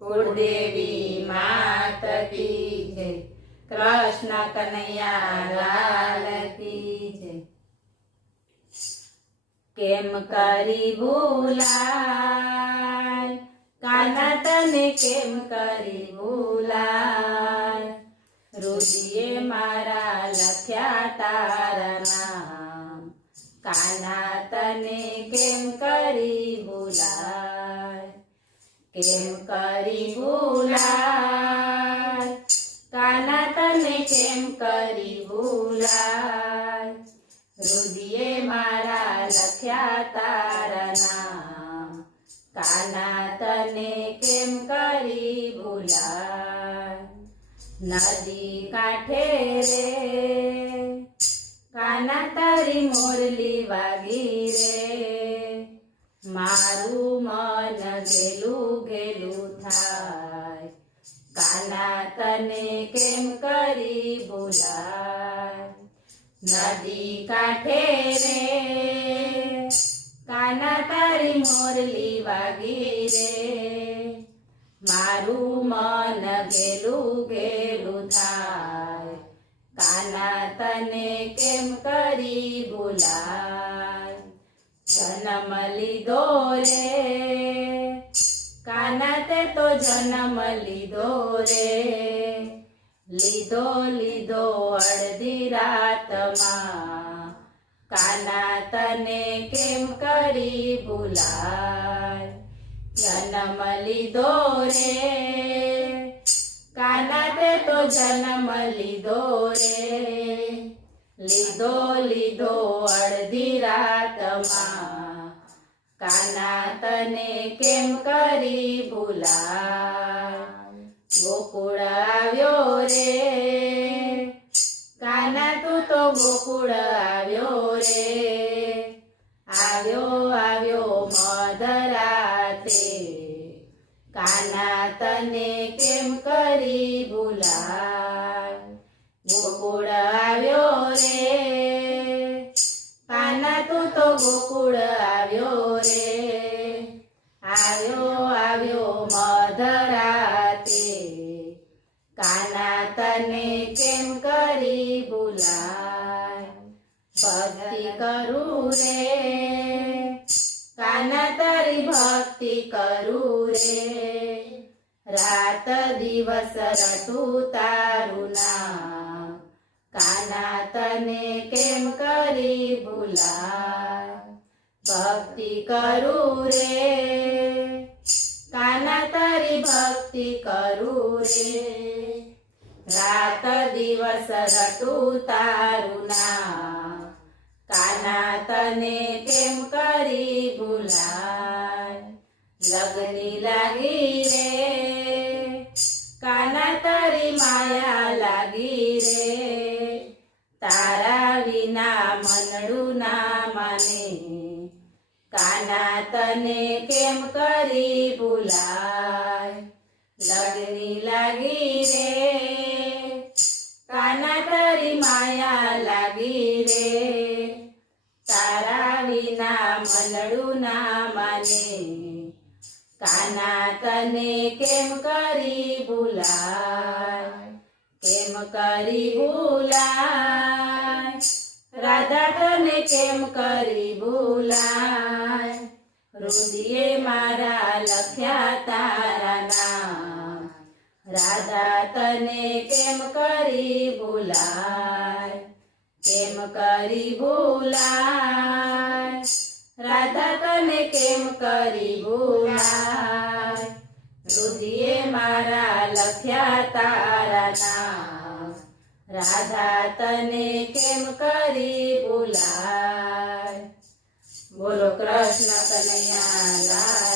કુળદેવી માત કી જય, કૃષ્ણ કનૈયા લાલ કી જય। કેમ કરી ભૂલાય કાના તને કેમ કરી ભૂલાય, રુધિએ મારા લખ્યા તારા નામ, કાના તને કેમ કરી ભૂલાય, કેમ કરી ભૂલાય કાના તને કેમ કરી ભૂલાય, રુધિએ મારા લખ્યા તારા નામ, કાના તને કેમ કરી ભૂલાય। નદી કાંઠે રે કાના તારી મોરલી વાગી રે, મારું મન ઘેલું ઘેલું થાય, કાના તને કેમ કરી ભૂલાય। નદી કાંઠે રે કાના તારી મોરલી વાગી રે, મારું મન ઘેલું ઘેલું થાય, કાના તને કેમ કરી ભૂલાય। જન્મ લીધો રે કાના તે તો જન્મ લીધો રે, લીધો લીધો અડધી રાતમાં, કાના તને કેમ કરી ભૂલાય। જન્મ લીધો રે કાના તે તો જન્મ લીધો રે, લીધો લીધો અડધી રાતમાં, કાના તને કેમ કરી ભૂલાય। ગોકુળ આવ્યો રે કાના તું તો ગોકુળ આવ્યો રે, આવ્યો આવ્યો મધરાતે, કાના તને કેમ કરી ભૂલાય। ગોકુળ આવ્યો રે કાના તું તો ગોકુળ આવ્યો રે, આવ્યો આવ્યો મધરાતે, કાના તને કેમ કરી ભૂલાય। ભક્તિ કરું રે કાના તારી ભક્તિ કરું રે, રાત દિવસ રટું તારું નામ, કાના તને કેમ કરી ભૂલાય। ભક્તિ કરું રે કાના તારી ભક્તિ કરું રે, રાત દિવસ રટું તારું નામ, કાના તને કેમ કરી ભૂલાય। લગની લાગી રે કાના તારી માયા લાગી રે, તારા વિના મનડું ના માને, કાના તને કેમ કરી ભૂલાય। લગની લાગી રે કાના તારી માયા લાગી રે, તારા વિના મનડું ના માને, કાના તને કેમ કરી ભૂલાય। કેમ કરી ભૂલાય રાધા તને કેમ કરી ભૂલાય, રુધિએ મારા લખ્યા તારા નામ, રાધા તને કેમ કરી ભૂલાય। કેમ કરી ભૂલાય રાધા તને કેમ કરી ભૂલાય, રુધિએ મારા લખ્યા તારા નામ, રાધા તને કેમ કરી ભૂલાય। બોલો કૃષ્ણ કનૈયા લાલ।